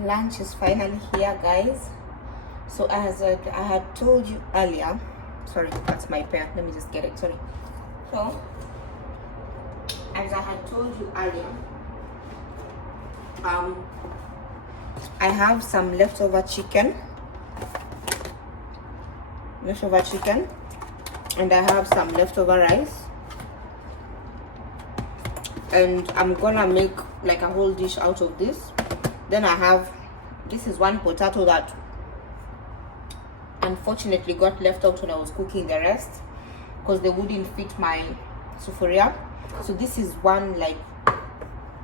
Lunch is finally here, guys. So as I had told you earlier, sorry, that's my pair, let me just get it, sorry. So as I had told you earlier, I have some leftover chicken, and I have some leftover rice, and I'm gonna make like a whole dish out of this. Then I have, this is one potato that unfortunately got left out when I was cooking the rest because they wouldn't fit my sufuria. So this is one like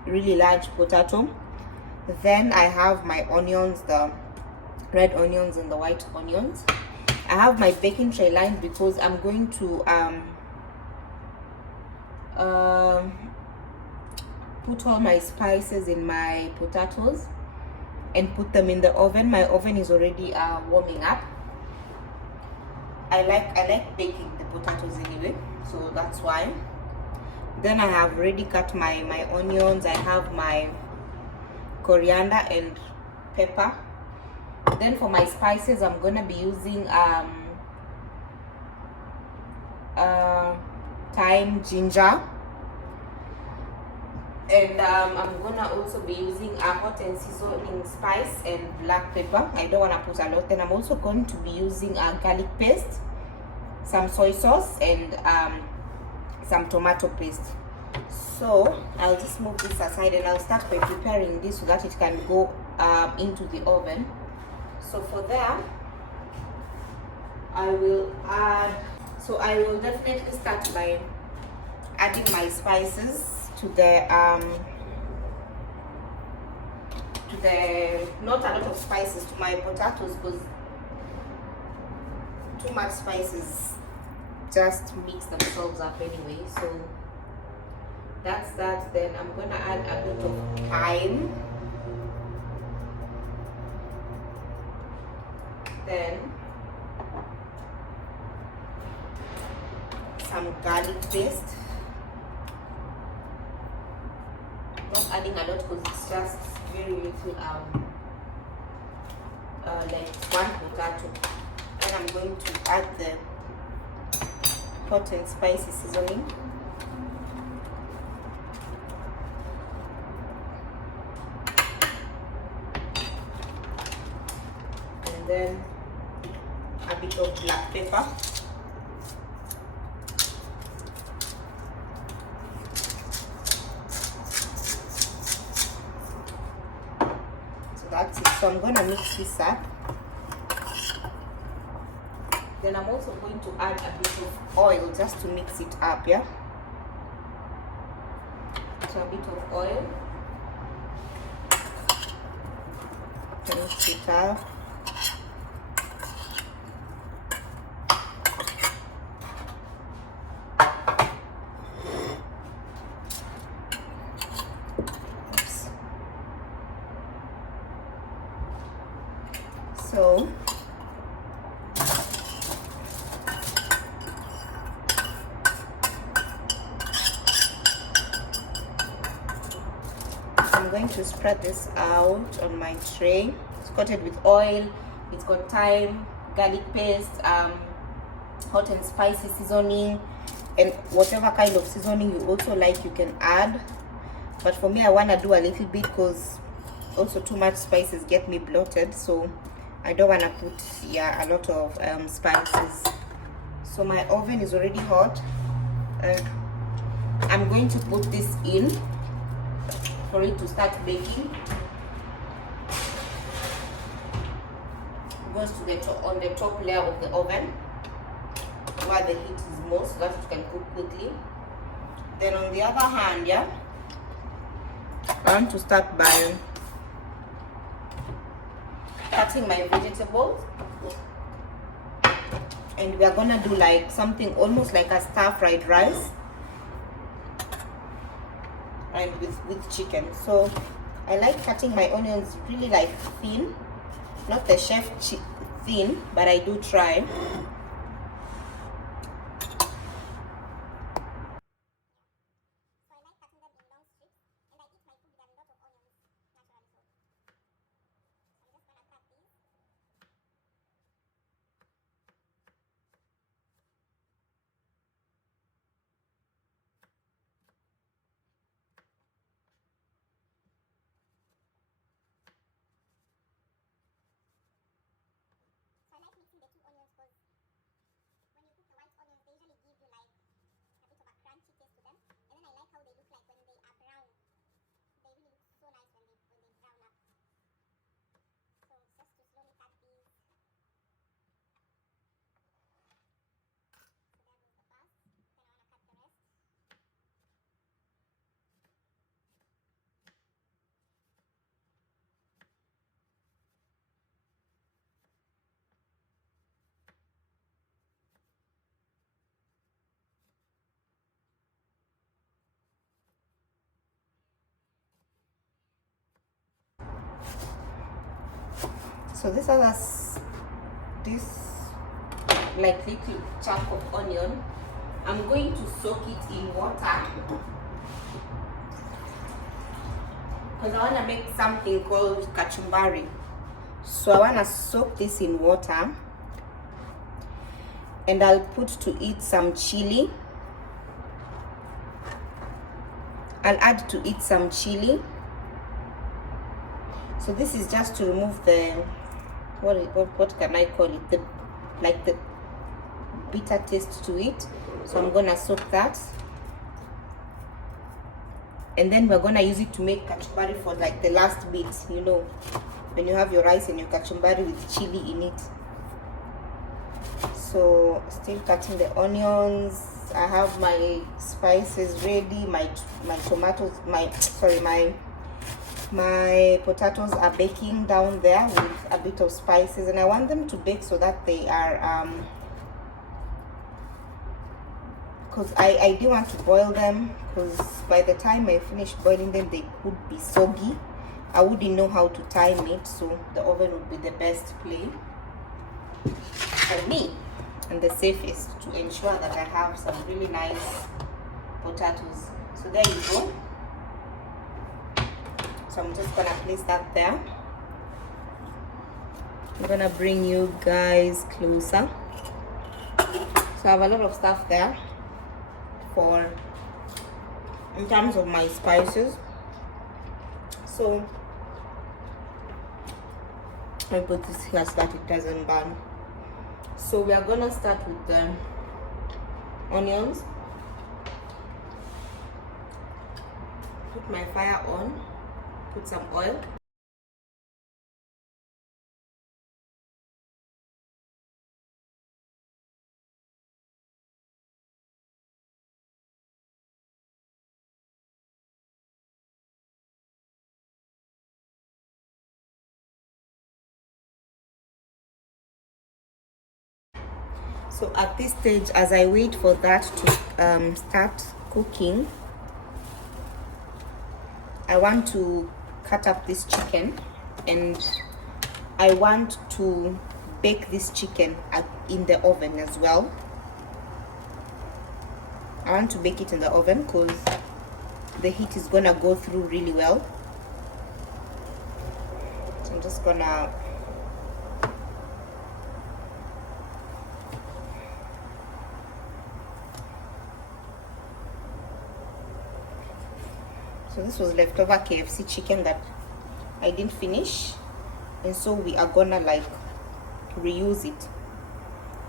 really large potato. Then I have my onions, the red onions and the white onions. I have my baking tray lined because I'm going to put all my spices in my potatoes and put them in the oven. My oven is already warming up. I like baking the potatoes anyway, so that's why. Then I have already cut my onions. I have my coriander and pepper. Then for my spices, I'm gonna be using thyme, ginger, and I'm gonna also be using a hot and seasoning spice and black pepper. I don't want to put a lot. Then I'm also going to be using a garlic paste, some soy sauce, and some tomato paste. So I'll just move this aside and I'll start by preparing this so that it can go into the oven. So for that, I will definitely start by adding my spices to the not a lot of spices to my potatoes, because too much spices just mix themselves up anyway. So that's that. Then I'm gonna add a bit of thyme, then some garlic paste. Not adding a lot because it's just very little like one potato. And I'm going to add the hot and spicy seasoning, and then a bit of black pepper. That's it. So I'm gonna mix this up. Then I'm also going to add a bit of oil just to mix it up, yeah? So a bit of oil. Mix it up. So I'm going to spread this out on my tray. It's coated with oil. It's got thyme, garlic paste, hot and spicy seasoning, and whatever kind of seasoning you also like, you can add. But for me, I want to do a little bit because also too much spices get me bloated, so I don't want to put a lot of spices. So my oven is already hot. I'm going to put this in for it to start baking. It goes to the top, on the top layer of the oven where the heat is most, so that it can cook quickly. Then on the other hand, I want to start by cutting my vegetables, and we are gonna do like something almost like a stir-fried rice, and with chicken. So I like cutting my onions really like thin, not the chef thin, but I do try. So this like little chunk of onion, I'm going to soak it in water because I want to make something called kachumbari. So I want to soak this in water, and I'll put to it some chili. I'll add to it some chili. So this is just to remove the what can I call it, the bitter taste to it. So I'm gonna soak that, and then we're gonna use it to make kachumbari for like the last bit, you know, when you have your rice and your kachumbari with chili in it. So still cutting the onions. I have my spices ready. My tomatoes, my potatoes are baking down there with a bit of spices, and I want them to bake so that they are because I do want to boil them, because by the time I finish boiling them they could be soggy. I wouldn't know how to time it, so the oven would be the best place for me and the safest to ensure that I have some really nice potatoes. So there you go. So I'm just gonna place that there. I'm gonna bring you guys closer. So I have a lot of stuff there for in terms of my spices. So I put this here so that it doesn't burn. So we are gonna start with the onions. Put my fire on, put some oil. So at this stage, as I wait for that to start cooking, I want to cut up this chicken, and I want to bake this chicken in the oven as well. I want to bake it in the oven because the heat is gonna go through really well. So I'm just gonna so this was leftover KFC chicken that I didn't finish, and so we are gonna like reuse it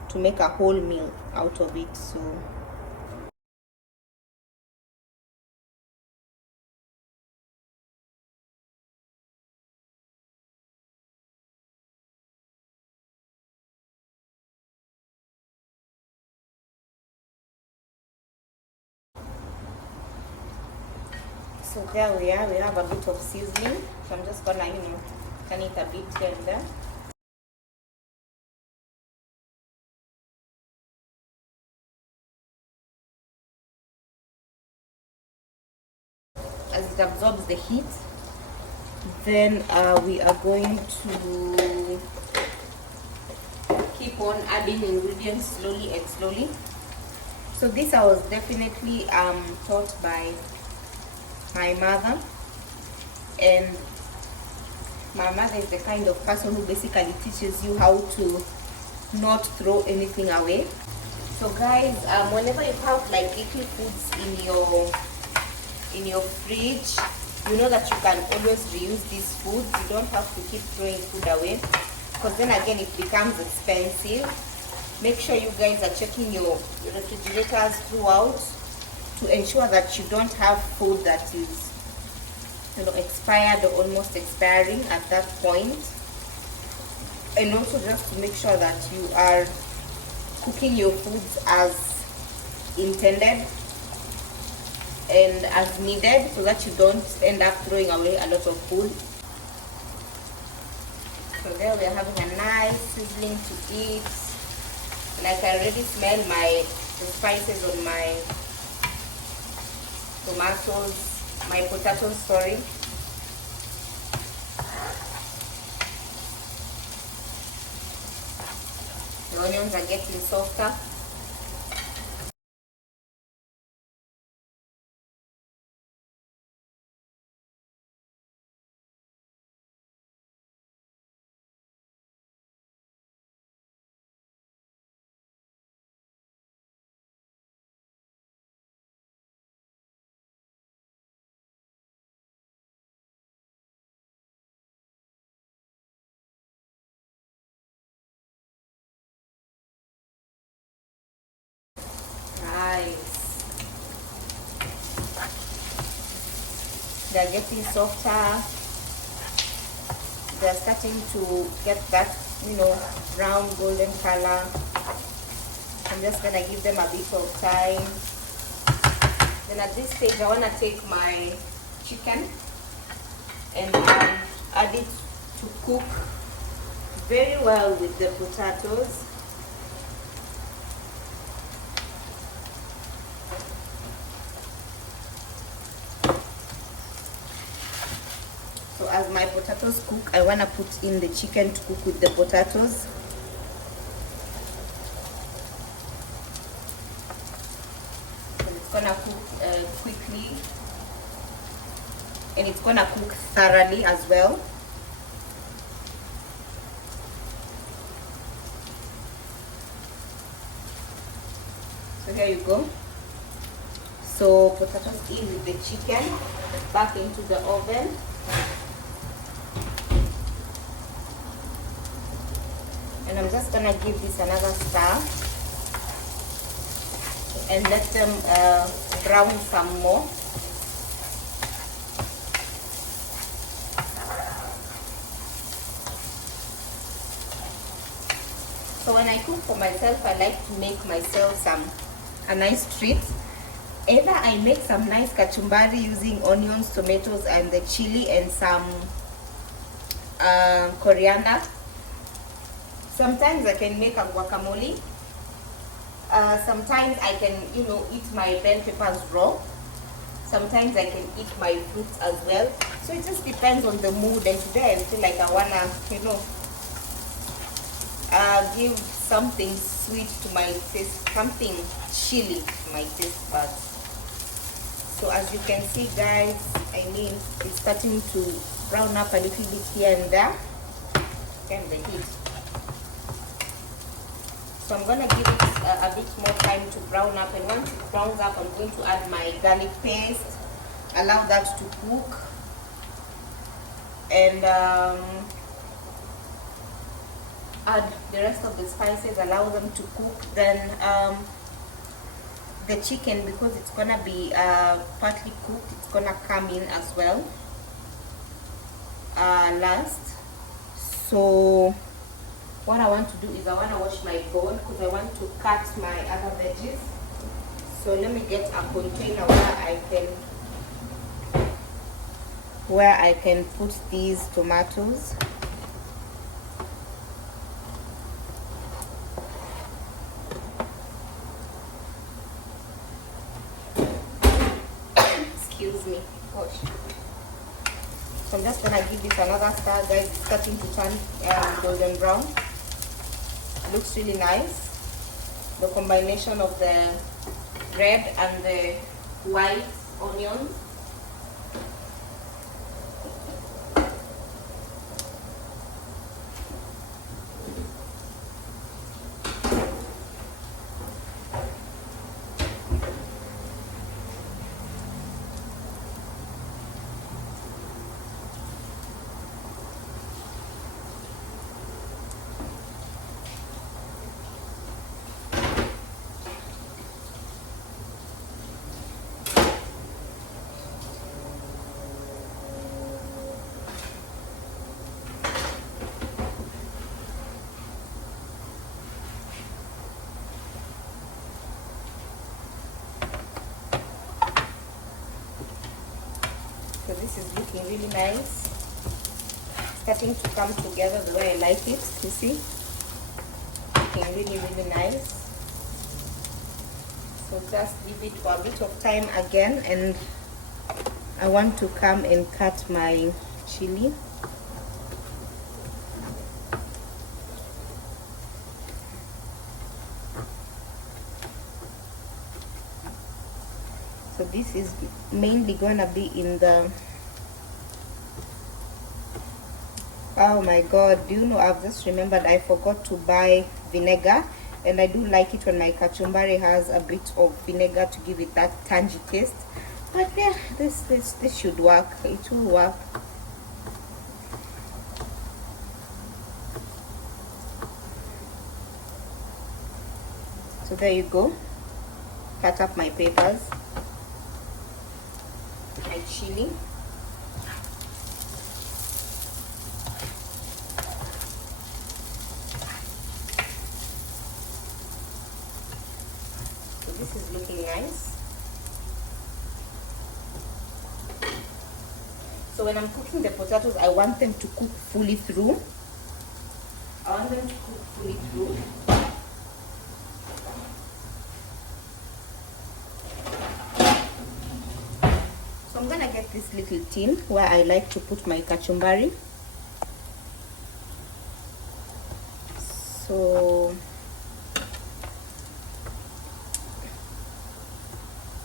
to make a whole meal out of it. So there we are, we have a bit of seasoning, so I'm just gonna turn it a bit here and there. As it absorbs the heat, then we are going to keep on adding ingredients slowly and slowly. So this I was definitely taught by my mother, and my mother is the kind of person who basically teaches you how to not throw anything away. So guys, whenever you have like little foods in your fridge, you know that you can always reuse these foods. You don't have to keep throwing food away, because then again it becomes expensive. Make sure you guys are checking your refrigerators throughout to ensure that you don't have food that is expired or almost expiring at that point. And also just to make sure that you are cooking your foods as intended and as needed, so that you don't end up throwing away a lot of food. So there we are having a nice sizzling to eat. Like I already smell the spices on my tomatoes, my potatoes, sorry. onions are getting softer. Nice. They're getting softer. They're starting to get that, brown golden color. I'm just gonna give them a bit of time. Then at this stage, I wanna take my chicken and add it to cook very well with the potatoes. So as my potatoes cook, I want to put in the chicken to cook with the potatoes. So it's gonna cook quickly, and it's gonna cook thoroughly as well. So here you go. So potatoes in with the chicken, back into the oven. And I'm just gonna give this another stir and let them brown some more. So when I cook for myself, I like to make myself a nice treat. Either I make some nice kachumbari using onions, tomatoes, and the chili and some coriander. Sometimes I can make a guacamole. Sometimes I can, eat my bell peppers raw. Sometimes I can eat my fruits as well. So it just depends on the mood. And today I feel like I wanna, give something sweet to my taste, something chili to my taste buds. So as you can see, guys, it's starting to brown up a little bit here and there. And the heat. So I'm going to give it a bit more time to brown up, and once it browns up, I'm going to add my garlic paste, allow that to cook, and add the rest of the spices, allow them to cook. Then the chicken, because it's going to be partly cooked, it's going to come in as well last. So what I want to do is I want to wash my bowl because I want to cut my other veggies. So let me get a container where I can put these tomatoes. Excuse me. Gosh. So I'm just gonna give this another stir, guys. It's starting to turn golden brown. Looks really nice. The combination of the red and the white onions. So this is looking really nice. Starting to come together the way I like it. You see? Looking really, really nice. So just give it for a bit of time again, and I want to come and cut my chili. this is mainly gonna be in the, oh my god, do you know, I've just remembered I forgot to buy vinegar, and I do like it when my kachumbari has a bit of vinegar to give it that tangy taste. But yeah, this should work. It will work. So there you go. Cut up my peppers, my chili, so this is looking nice. So when I'm cooking the potatoes, I want them to cook fully through. I want them to cook fully through. So I'm gonna get this little tin where I like to put my kachumbari. So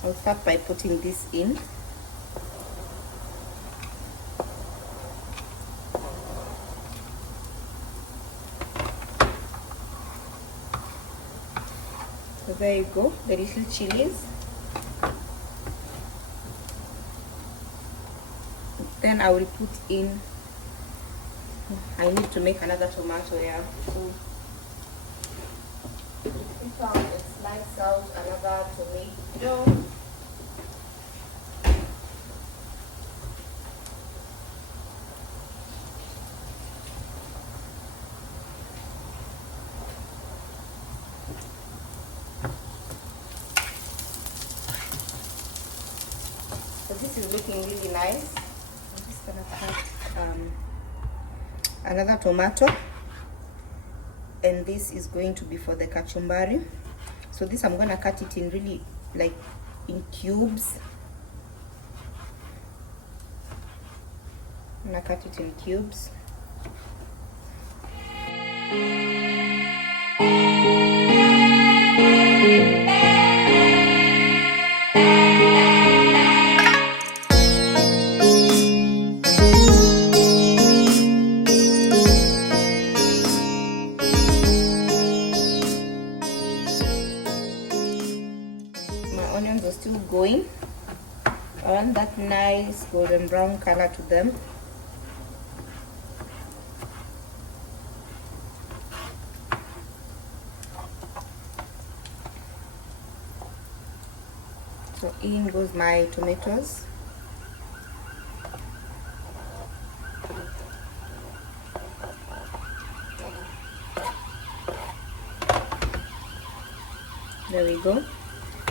I'll start by putting this in. So there you go, the little chilies. Then I will put in, I need to make another tomato here. So if I slice out another tomato. So this is looking really nice. I'm just gonna cut another tomato, and this is going to be for the kachumbari. So this I'm gonna cut it in really like in cubes. I'm gonna cut it in cubes. Onions are still going. I want that nice golden brown color to them. So in goes my tomatoes. There we go.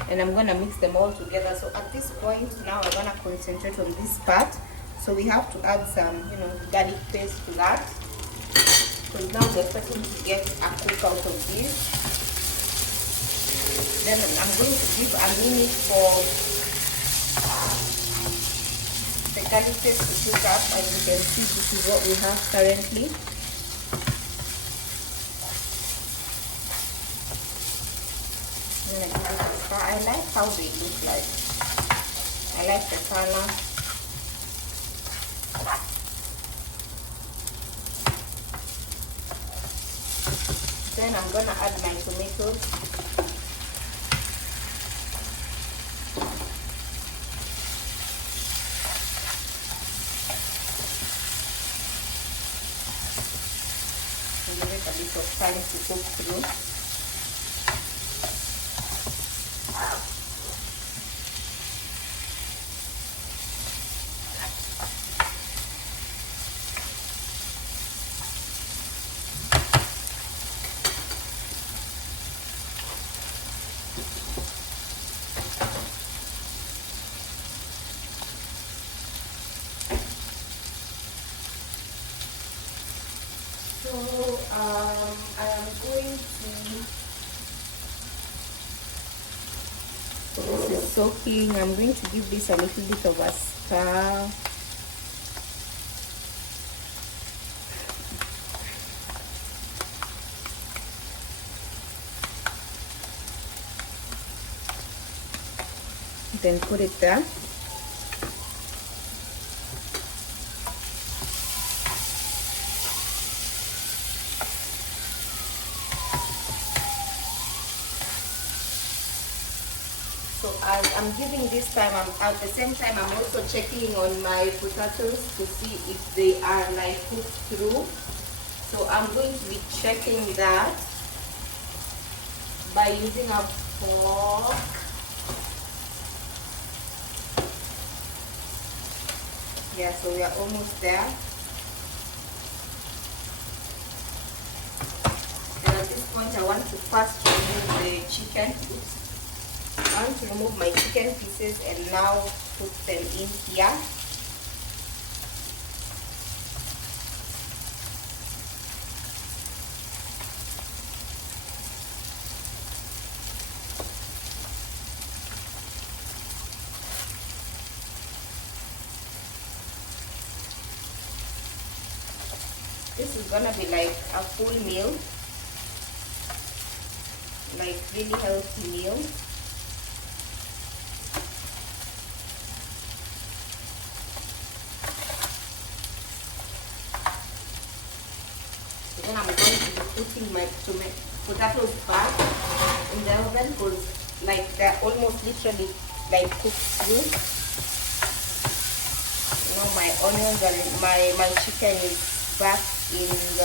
And I'm gonna mix them all together. So at this point now I'm gonna concentrate on this part. So we have to add some, garlic paste to that. So now we're starting to get a cook out of this. Then I'm going to give a minute for the garlic paste to cook up. As you can see, this is what we have currently. I like how they look like. I like the color. Then I'm gonna add my tomatoes. And give it a bit of time to cook through. I am going to, so this is soaking. I'm going to give this a little bit of a stir. then put it there. So as I'm giving this time, at the same time I'm also checking on my potatoes to see if they are like cooked through. So I'm going to be checking that by using a fork. Yeah, so we are almost there. And at this point I want to first remove the chicken. I want to remove my chicken pieces and now put them in here. This is gonna be like a full meal, like really healthy meal. So then I'm going to be putting my potatoes back in the oven because like they're almost literally like cooked through. You know, my onions and my chicken is back it's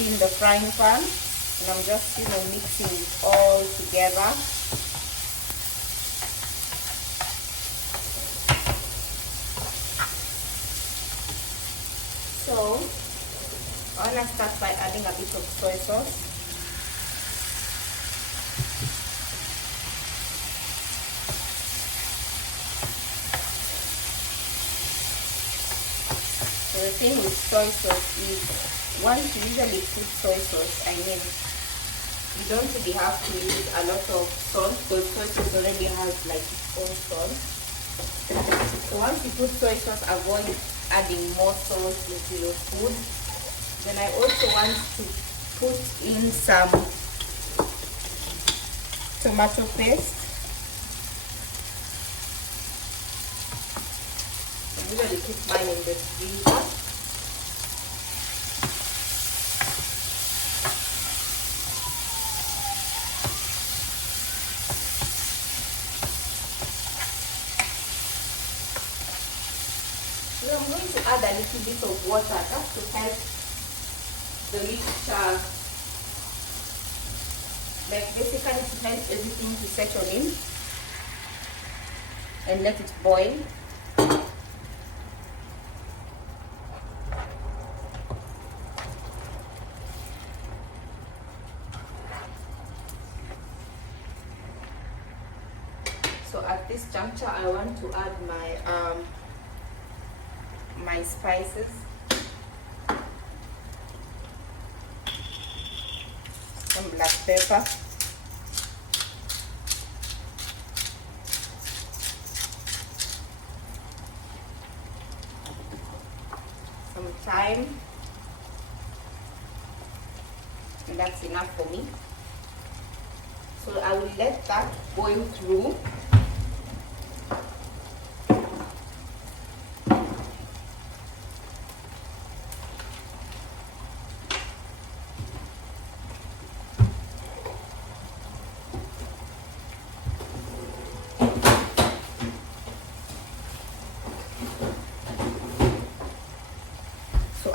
in the frying pan, and I'm just, you know, mixing it all together. So I want to start by adding a bit of soy sauce. So the thing with soy sauce is, once you usually put soy sauce, I mean, you don't really have to use a lot of salt because soy sauce already has like its own salt. So once you put soy sauce, avoid adding more salt into your food. Then I also want to put in some tomato paste. I usually put mine in the freezer. So I'm going to add a little bit of water just to help the mixture, like basically to help everything to settle in, and let it boil. So at this juncture I want to add my spices. Some black pepper, some thyme, and that's enough for me. So I will let that boil through.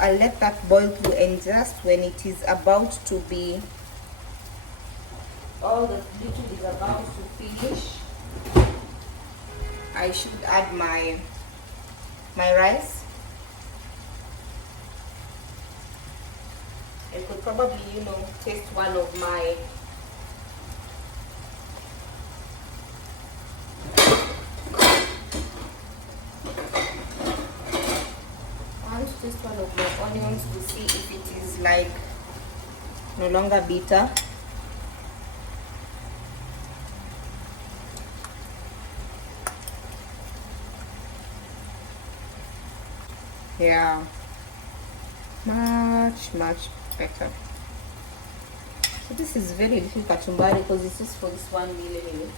I'll let that boil through, and just when it is about to be, all the liquid is about to finish, I should add my rice. I could probably, you know, taste one of my onions to see if it is like no longer bitter. Yeah, much better. So this is very little kachumbari because this is for this one meal anyway.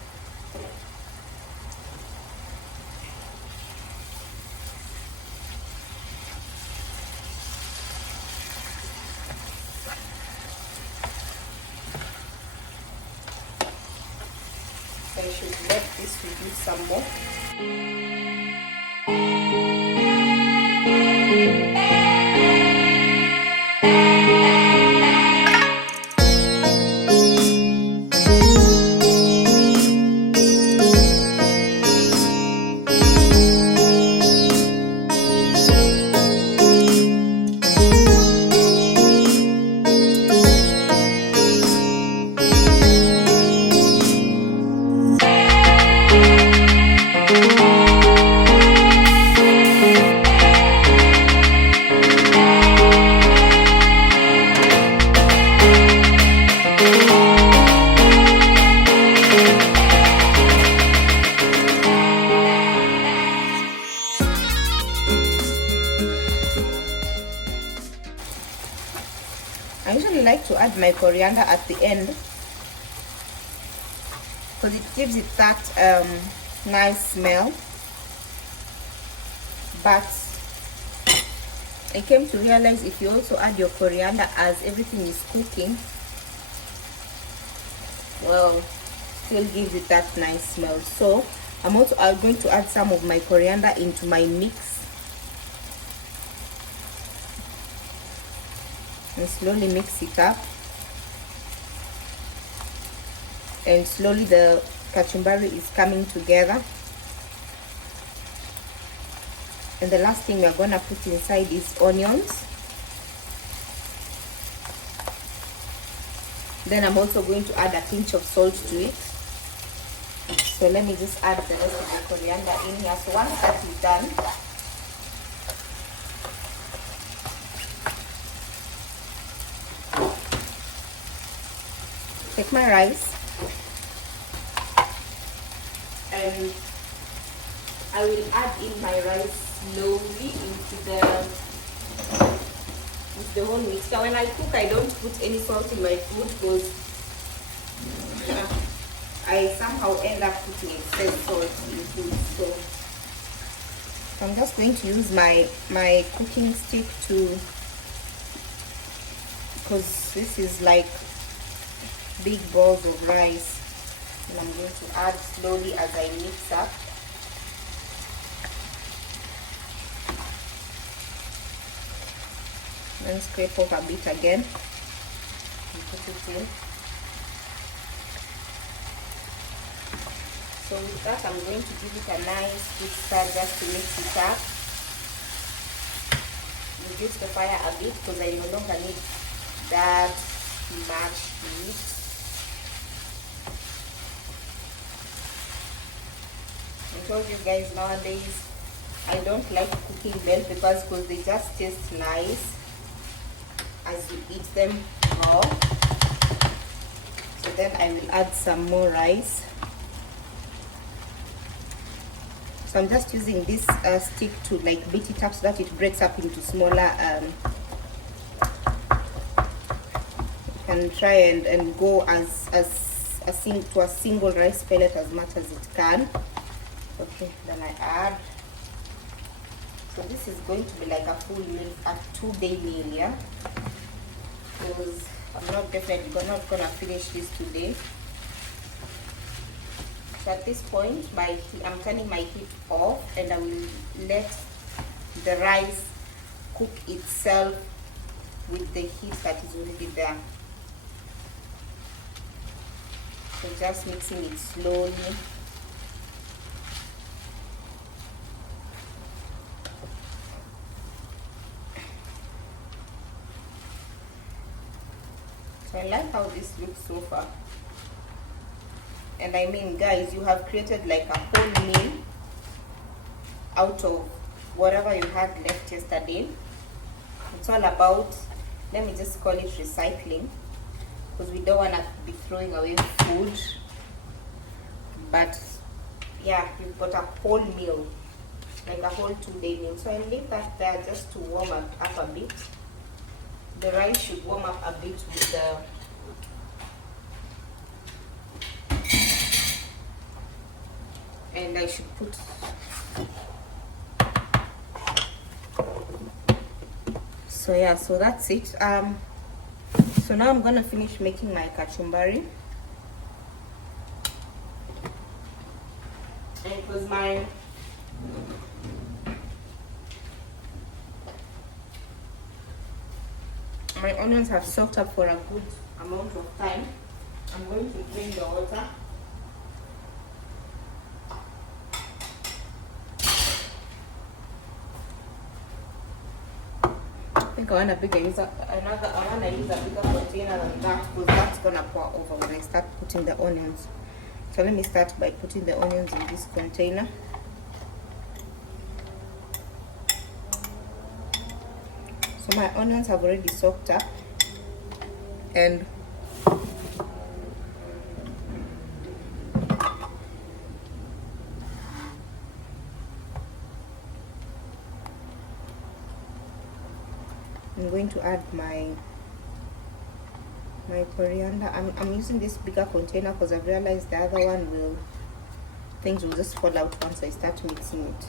let this reduce some more. I usually like to add my coriander at the end because it gives it that nice smell. But I came to realize if you also add your coriander as everything is cooking, well, still gives it that nice smell. So I'm also going to add some of my coriander into my mix and slowly mix it up, and slowly the kachumbari is coming together. And the last thing we're gonna put inside is onions. Then I'm also going to add a pinch of salt to it. So let me just add the rest of the coriander in here. So once that is done, take my rice and I will add in my rice slowly into the whole mixture. When I cook, I don't put any salt in my food because I somehow end up putting excess salt in food. So I'm just going to use my cooking stick because this is like big balls of rice, and I'm going to add slowly as I mix up. Then scrape off a bit again and put it in. So with that, I'm going to give it a nice good stir just to mix it up. Reduce the fire a bit because I no longer need that much heat. I told you guys, nowadays I don't like cooking bell peppers because they just taste nice as you eat them raw. So then I will add some more rice. So I'm just using this stick to like beat it up so that it breaks up into smaller. You can try and go to a single rice pellet as much as it can. Okay, then I add. So this is going to be like a full meal, a 2-day meal, yeah. Because I'm not gonna finish this today. So at this point, I'm turning my heat off, and I will let the rice cook itself with the heat that is already there. So just mixing it slowly. So I like how this looks so far. And I mean, guys, you have created like a whole meal out of whatever you had left yesterday. It's all about, let me just call it recycling, because we don't want to be throwing away food. But yeah, you've got a whole meal, like a whole 2-day meal. So I'll leave that there just to warm up a bit. The rice should warm up a bit with the and I should put so yeah, so that's it. So now I'm gonna finish making my kachumbari. because my onions have soaked up for a good amount of time. I'm going to drain the water. I think I want to use a bigger container than that, because that's gonna pour over when I start putting the onions. So let me start by putting the onions in this container. So my onions have already soaked up, and I'm going to add my coriander. I'm using this bigger container because I've realized the other one things will just fall out once I start mixing it.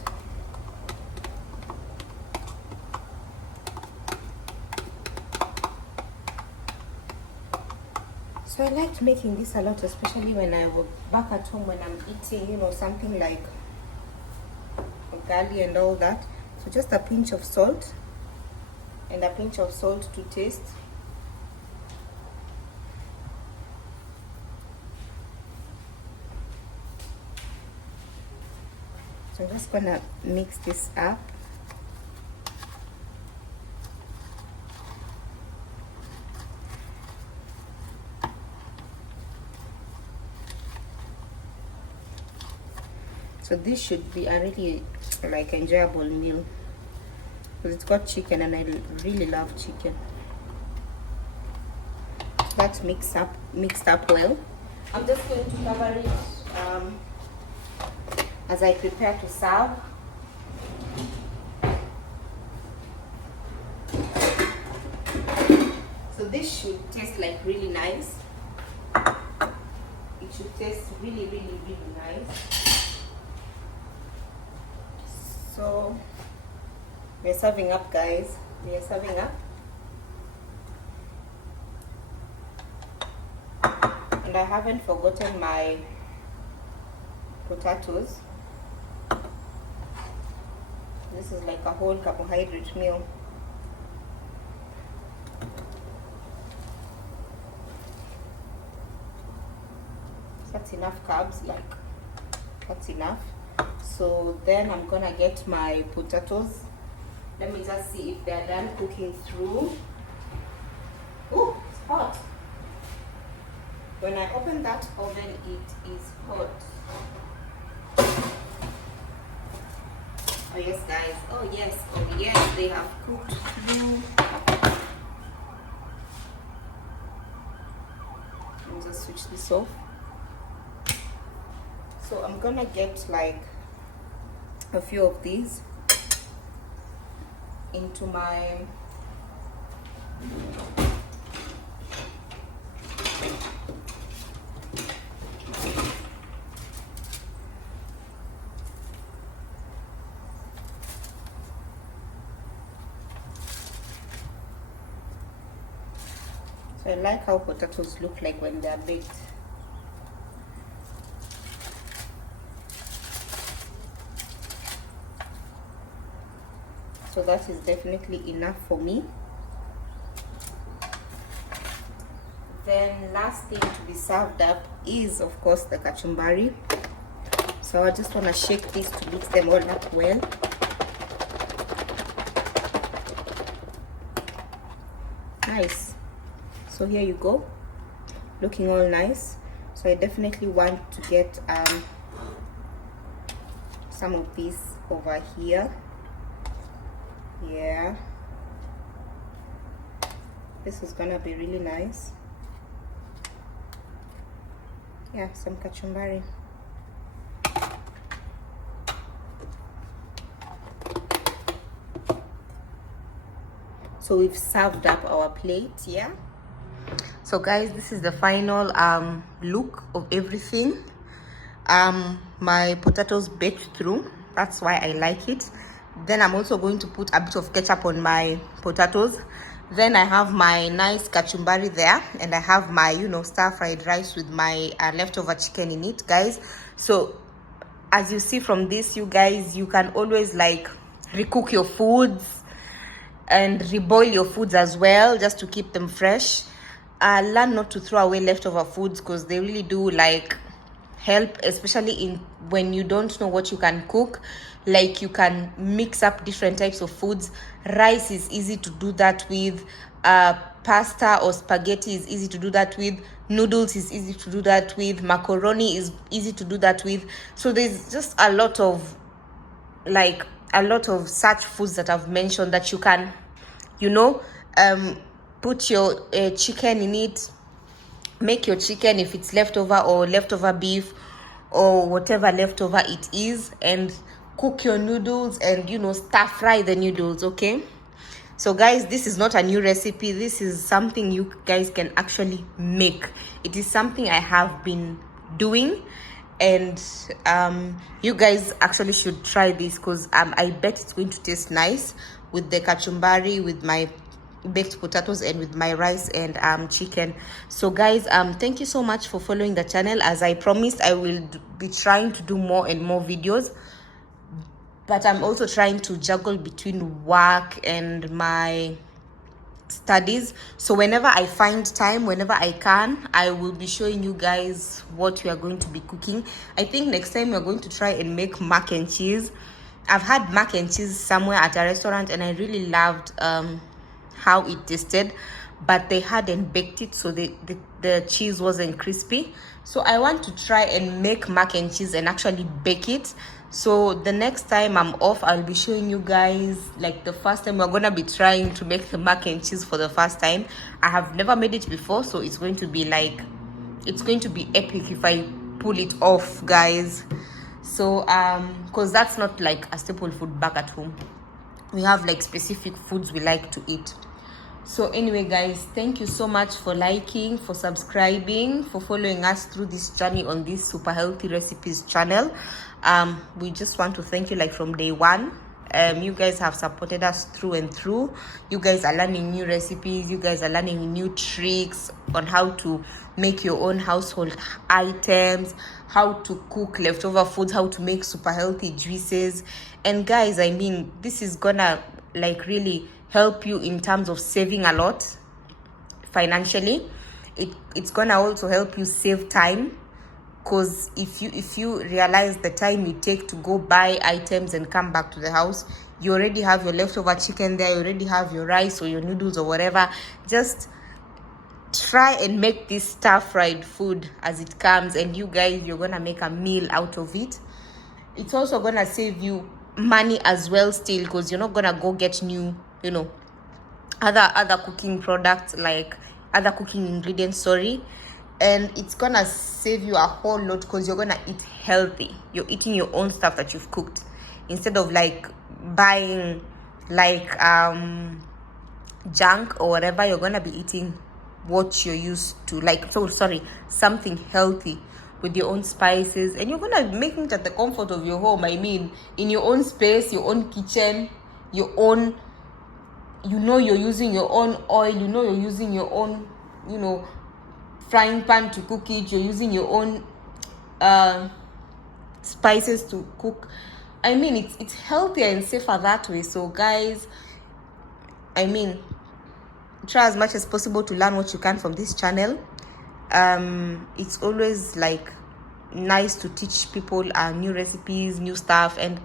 So I liked making this a lot, especially when I was back at home when I'm eating, you know, something like ugali and all that. So just a pinch of salt, and a pinch of salt to taste. So I'm just gonna mix this up. So this should be a really like enjoyable meal, because it's got chicken and I really love chicken. So that's mixed up well. I'm just going to cover it as I prepare to serve. So this should taste like really nice. It should taste really, really, really nice. So we're serving up, guys. We are serving up. And I haven't forgotten my potatoes. This is like a whole carbohydrate meal. That's enough carbs, like that's enough. So then I'm gonna get my potatoes. Let me just see if they're done cooking through. Oh, it's hot. When I open that oven, it is hot. Oh yes, guys. Oh yes, they have cooked through. Let me just switch this off. So I'm gonna get like a few of these into my So I like how potatoes look like when they are baked. So that is definitely enough for me. Then last thing to be served up is of course the kachumbari. So I just want to shake this to mix them all up well. Nice. So here you go, looking all nice. So I definitely want to get some of this over here. Yeah, this is gonna be really nice. Yeah, some kachumbari. So we've served up our plate. Yeah, so guys, this is the final look of everything. My potatoes baked through, that's why I like it. Then I'm also going to put a bit of ketchup on my potatoes. Then I have my nice kachumbari there, and I have my, you know, stir-fried rice with my leftover chicken in it, guys. So as you see from this, you guys, you can always like recook your foods and reboil your foods as well, just to keep them fresh. Learn not to throw away leftover foods, because they really do like help, especially in when you don't know what you can cook. Like, you can mix up different types of foods. Rice is easy to do that with. Pasta or spaghetti is easy to do that with. Noodles is easy to do that with. Macaroni is easy to do that with. So there's just a lot of such foods that I've mentioned that you can, put your chicken in it. Make your chicken, if it's leftover or leftover beef or whatever leftover it is, and cook your noodles and stir fry the noodles. Okay, so guys, this is not a new recipe. This is something you guys can actually make. It is something I have been doing, and you guys actually should try this, because I bet it's going to taste nice with the kachumbari, with my baked potatoes, and with my rice and chicken. So guys, thank you so much for following the channel. As I promised, I will be trying to do more and more videos, but I'm also trying to juggle between work and my studies. So whenever I find time, whenever I can, I will be showing you guys what we are going to be cooking. I think next time we're going to try and make mac and cheese. I've had mac and cheese somewhere at a restaurant, and I really loved how it tasted, but they hadn't baked it, so the cheese wasn't crispy. So I want to try and make mac and cheese and actually bake it. So the next time I'm off, I'll be showing you guys, like, the first time we're gonna be trying to make the mac and cheese for the first time. I have never made it before, so it's going to be epic if I pull it off, guys. So because that's not like a staple food back at home. We have like specific foods we like to eat. So anyway, guys, thank you so much for liking, for subscribing, for following us through this journey on this Super Healthy Recipes channel. We just want to thank you, like, from day one. You guys have supported us through and through. You guys are learning new recipes. You guys are learning new tricks on how to make your own household items, how to cook leftover foods, how to make super healthy juices. And guys, I mean, this is gonna like really help you in terms of saving a lot financially. It's gonna also help you save time, because if you realize the time you take to go buy items and come back to the house, you already have your leftover chicken there, you already have your rice or your noodles or whatever. Just try and make this stir-fried food as it comes, and you guys, you're gonna make a meal out of it. It's also gonna save you money as well still, because you're not gonna go get new other cooking products, like other cooking ingredients, and it's gonna save you a whole lot, because you're gonna eat healthy. You're eating your own stuff that you've cooked, instead of like buying like junk or whatever. You're gonna be eating what you're used to, something healthy with your own spices, and you're gonna be making it at the comfort of your home. I mean, in your own space, your own kitchen, your own, you're using your own oil, you're using your own, frying pan to cook it, you're using your own spices to cook. I mean, it's healthier and safer that way. So guys, I mean, try as much as possible to learn what you can from this channel. It's always like nice to teach people new recipes, new stuff, and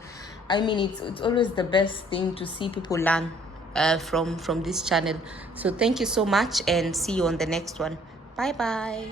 I mean, it's always the best thing to see people learn from this channel. So thank you so much, and see you on the next one. Bye bye.